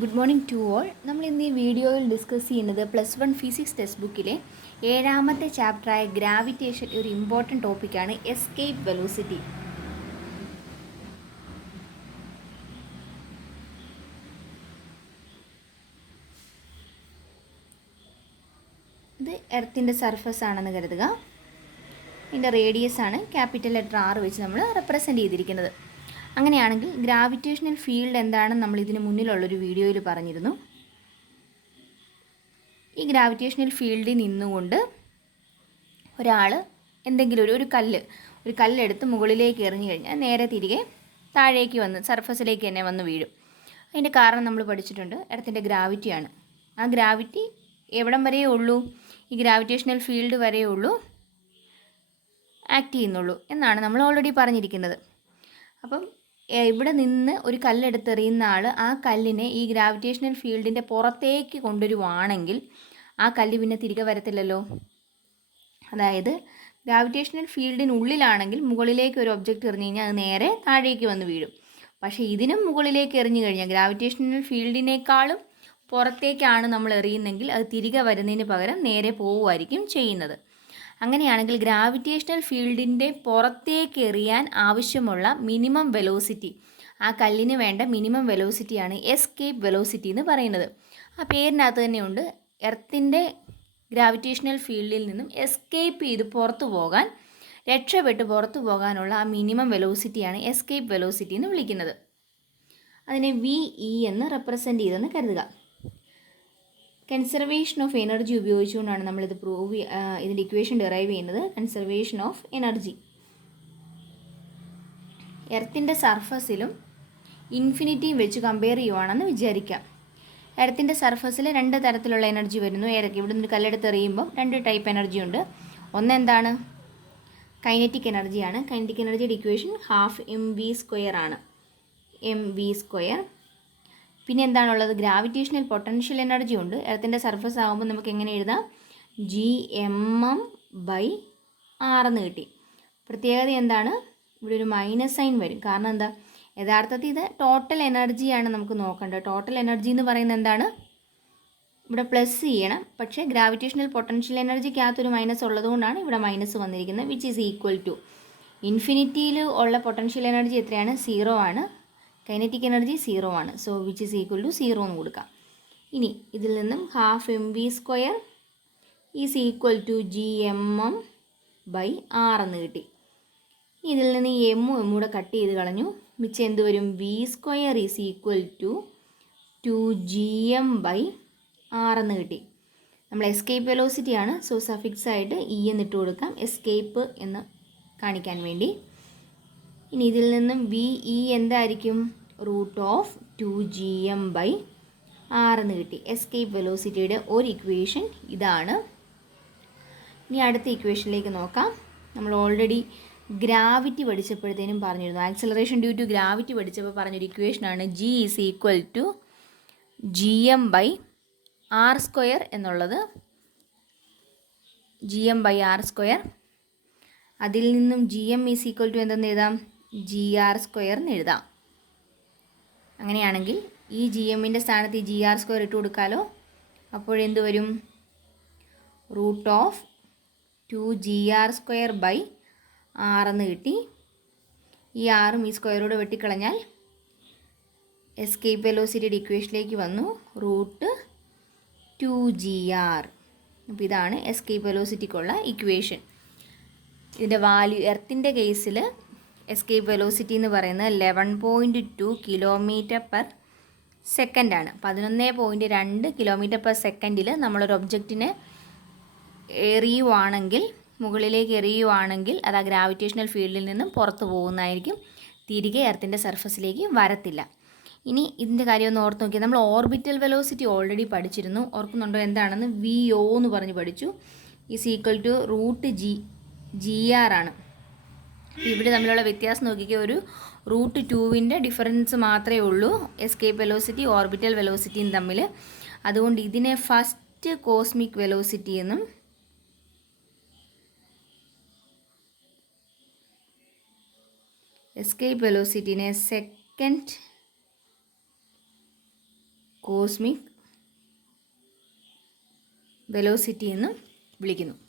Good morning to all. നമ്മൾ ഇന്ന് ഈ വീഡിയോയിൽ ഡിസ്കസ് ചെയ്യുന്നത് +1 ഫിസിക്സ് ടെക്സ്റ്റ് ബുക്കിലെ 7ാമത്തെ ചാപ്റ്ററായ ഗ്രാവിറ്റേഷൻ. ഒരു ഇമ്പോർട്ടൻറ്റ് ടോപ്പിക്കാണ് എസ്കേപ്പ് വെലോസിറ്റി. ഇത് എർത്തിൻ്റെ സർഫസ് ആണെന്ന് കരുതുക. ഇതിൻ്റെ റേഡിയസ് ആണ് ക്യാപിറ്റൽ ലെറ്റർ R വെച്ച് നമ്മൾ റെപ്രസെൻ്റ് ചെയ്തിരിക്കുന്നത്. അങ്ങനെയാണെങ്കിൽ ഗ്രാവിറ്റേഷണൽ ഫീൽഡ് എന്താണെന്ന് നമ്മൾ ഇതിന് മുന്നിലുള്ളൊരു വീഡിയോയിൽ പറഞ്ഞിരുന്നു. ഈ ഗ്രാവിറ്റേഷണൽ ഫീൽഡിൽ നിന്നുകൊണ്ട് ഒരാൾ എന്തെങ്കിലും ഒരു കല്ലെടുത്ത് മുകളിലേക്ക് എറിഞ്ഞു കഴിഞ്ഞാൽ നേരെ തിരികെ താഴേക്ക് വന്ന് സർഫസിലേക്ക് തന്നെ വന്ന് വീഴും. അതിൻ്റെ കാരണം നമ്മൾ പഠിച്ചിട്ടുണ്ട്, എർത്തിൻ്റെ ഗ്രാവിറ്റിയാണ്. ആ ഗ്രാവിറ്റി എവിടം വരെയേ ഉള്ളൂ? ഈ ഗ്രാവിറ്റേഷണൽ ഫീൽഡ് വരെയേ ഉള്ളൂ ആക്ട് ചെയ്യുന്നുള്ളൂ എന്നാണ് നമ്മൾ ഓൾറെഡി പറഞ്ഞിരിക്കുന്നത്. അപ്പം ഇവിടെ നിന്ന് ഒരു കല്ലെടുത്തെറിയുന്ന ആൾ ആ കല്ലിനെ ഈ ഗ്രാവിറ്റേഷണൽ ഫീൽഡിൻ്റെ പുറത്തേക്ക് കൊണ്ടുവരുവാണെങ്കിൽ ആ കല്ല് പിന്നെ തിരികെ വരത്തില്ലല്ലോ. അതായത് ഗ്രാവിറ്റേഷണൽ ഫീൽഡിനുള്ളിലാണെങ്കിൽ മുകളിലേക്ക് ഒരു ഒബ്ജക്റ്റ് എറിഞ്ഞു കഴിഞ്ഞാൽ അത് നേരെ താഴേക്ക് വന്ന് വീഴും. പക്ഷേ ഇതിനും മുകളിലേക്ക് എറിഞ്ഞു കഴിഞ്ഞാൽ ഗ്രാവിറ്റേഷണൽ ഫീൽഡിനേക്കാളും പുറത്തേക്കാണ് നമ്മൾ എറിയുന്നെങ്കിൽ അത് തിരികെ വരുന്നതിന് പകരം നേരെ പോവുമായിരിക്കും ചെയ്യുന്നത്. അങ്ങനെയാണെങ്കിൽ ഗ്രാവിറ്റേഷണൽ ഫീൽഡിൻ്റെ പുറത്തേക്ക് എറിയാൻ ആവശ്യമുള്ള മിനിമം വെലോസിറ്റി, ആ കല്ലിന് വേണ്ട മിനിമം വെലോസിറ്റിയാണ് എസ്കേപ്പ് വെലോസിറ്റി എന്ന് പറയുന്നത്. ആ പേരിനകത്ത് തന്നെയുണ്ട്. എർത്തിൻ്റെ ഗ്രാവിറ്റേഷണൽ ഫീൽഡിൽ നിന്നും എസ്കേപ്പ് ചെയ്ത് രക്ഷപ്പെട്ട് പുറത്തു പോകാനുള്ള ആ മിനിമം വെലോസിറ്റിയാണ് എസ്കേപ്പ് വെലോസിറ്റി എന്ന് വിളിക്കുന്നത്. അതിനെ VE എന്ന് റെപ്രസെൻ്റ് ചെയ്തെന്ന് കരുതുക. കൺസർവേഷൻ ഓഫ് എനർജി ഉപയോഗിച്ചുകൊണ്ടാണ് നമ്മളിത് ഇതിൻ്റെ ഇക്വേഷൻ ഡിറൈവ് ചെയ്യുന്നത്. Conservation of energy. എർത്തിൻ്റെ സർഫസിലും ഇൻഫിനിറ്റിയും വെച്ച് കമ്പയർ ചെയ്യുവാണെന്ന് വിചാരിക്കാം. എർത്തിൻ്റെ സർഫസിൽ 2 തരത്തിലുള്ള എനർജി വരുന്നു. ഏതൊക്കെ? ഇവിടെ നിന്ന് കല്ലെടുത്ത് എറിയുമ്പം 2 ടൈപ്പ് എനർജി ഉണ്ട്. ഒന്നെന്താണ്? കൈനറ്റിക് എനർജിയാണ്. കൈനറ്റിക് എനർജിയുടെ ഇക്വേഷൻ ½ ആണ്. mv². പിന്നെ എന്താണുള്ളത്? ഗ്രാവിറ്റേഷണൽ പൊട്ടൻഷ്യൽ എനർജി ഉണ്ട്. എർത്തിൻ്റെ സർഫസ് ആകുമ്പോൾ നമുക്ക് എങ്ങനെ എഴുതാം? Gmm/r എന്ന് കിട്ടി. പ്രത്യേകത എന്താണ്? ഇവിടെ ഒരു മൈനസ് സൈൻ വരും. കാരണം എന്താ? യഥാർത്ഥത്തിൽ ഇത് ടോട്ടൽ എനർജിയാണ് നമുക്ക് നോക്കേണ്ടത്. ടോട്ടൽ എനർജി എന്ന് പറയുന്നത് എന്താണ്? ഇവിടെ പ്ലസ് ചെയ്യണം. പക്ഷേ ഗ്രാവിറ്റേഷണൽ പൊട്ടൻഷ്യൽ എനർജിക്കകത്തൊരു മൈനസ് ഉള്ളതുകൊണ്ടാണ് ഇവിടെ മൈനസ് വന്നിരിക്കുന്നത്. വിച്ച് ഈസ് ഈക്വൽ ടു ഇൻഫിനിറ്റിയിൽ ഉള്ള പൊട്ടൻഷ്യൽ എനർജി എത്രയാണ്? 0 ആണ്. കൈനറ്റിക് എനർജി 0 ആണ്. So which is equal to 0 എന്ന് കൊടുക്കാം. ഇനി ഇതിൽ നിന്നും ½ ഈസ് ഈക്വൽ ടു Gmm/r എന്ന് കിട്ടി. ഇതിൽ നിന്ന് ഈ എമ്മും കൂടെ കട്ട് ചെയ്ത് കളഞ്ഞു. മിച്ചം എന്ത് വരും? v² is equal to 2Gm/r എന്ന് കിട്ടി. നമ്മൾ എസ്കേപ്പ് വെലോസിറ്റിയാണ്. സോ സഫിക്സ് ആയിട്ട് E എന്നിട്ട് കൊടുക്കാം, എസ്കേപ്പ് എന്ന് കാണിക്കാൻ വേണ്ടി. ഇനി ഇതിൽ നിന്നും VE എന്തായിരിക്കും? √2Gm/r എന്ന് കിട്ടി. എസ്കേപ്പ് വെലോസിറ്റിയുടെ ഒരു ഇക്വേഷൻ ഇതാണ്. ഇനി അടുത്ത ഇക്വേഷനിലേക്ക് നോക്കാം. നമ്മൾ ഓൾറെഡി ഗ്രാവിറ്റി പഠിച്ചപ്പോഴത്തേനും പറഞ്ഞിരുന്നു. ആക്സിലറേഷൻ ഡ്യൂ ടു ഗ്രാവിറ്റി പഠിച്ചപ്പോൾ പറഞ്ഞൊരു ഇക്വേഷനാണ് G is equal to Gm/r² എന്നുള്ളത്. Gm/r². അതിൽ നിന്നും Gm ഈസ് ഈക്വൽ ടു എന്തെന്ന് എഴുതാം? gr² എന്ന് എഴുതാം. അങ്ങനെയാണെങ്കിൽ ഈ Gmൻ്റെ സ്ഥാനത്ത് ഈ gr² ഇട്ട് കൊടുക്കാമല്ലോ. അപ്പോഴെന്ത് വരും? √2Gr²/r എന്ന് കിട്ടി. ഈ ആറും ഈ സ്ക്വയറോട് വെട്ടിക്കളഞ്ഞാൽ എസ്കേപ്പ് വെലോസിറ്റിയുടെ ഇക്വേഷനിലേക്ക് വന്നു, √2Gr. അപ്പോൾ ഇതാണ് എസ്കേപ്പ് വെലോസിറ്റിക്കുള്ള ഇക്വേഷൻ. ഇതിൻ്റെ വാല്യൂ എർത്തിൻ്റെ കേസിൽ എസ്കേപ്പ് വെലോസിറ്റി എന്ന് പറയുന്നത് 11.2 km/s ആണ്. 11.2 km/s നമ്മളൊരു ഒബ്ജക്റ്റിനെ മുകളിലേക്ക് എറിയുവാണെങ്കിൽ അത് ആ ഗ്രാവിറ്റേഷണൽ ഫീൽഡിൽ നിന്നും പുറത്ത് പോകുന്നതായിരിക്കും. തിരികെ എർത്തിൻ്റെ സർഫസിലേക്ക് വരത്തില്ല. ഇനി ഇതിൻ്റെ കാര്യം ഒന്ന് ഓർത്ത് നോക്കിയാൽ നമ്മൾ ഓർബിറ്റൽ വെലോസിറ്റി ഓൾറെഡി പഠിച്ചിരുന്നു. ഓർക്കുന്നുണ്ടോ എന്താണെന്ന്? VO എന്ന് പറഞ്ഞ് പഠിച്ചു. ഈസ് ഈക്വൽ ടു √Gr ആണ്. ഇവിടെ തമ്മിലുള്ള വ്യത്യാസം നോക്കിക്കുക. ഒരു √2ൻ്റെ ഡിഫറൻസ് മാത്രമേ ഉള്ളൂ എസ്കേപ്പ് വെലോസിറ്റി ഓർബിറ്റൽ വെലോസിറ്റിയും തമ്മിൽ. അതുകൊണ്ട് ഇതിനെ ഫസ്റ്റ് കോസ്മിക് വെലോസിറ്റി എന്നും എസ്കേപ്പ് വെലോസിറ്റിനെ സെക്കൻഡ് കോസ്മിക് വെലോസിറ്റി എന്നും വിളിക്കുന്നു.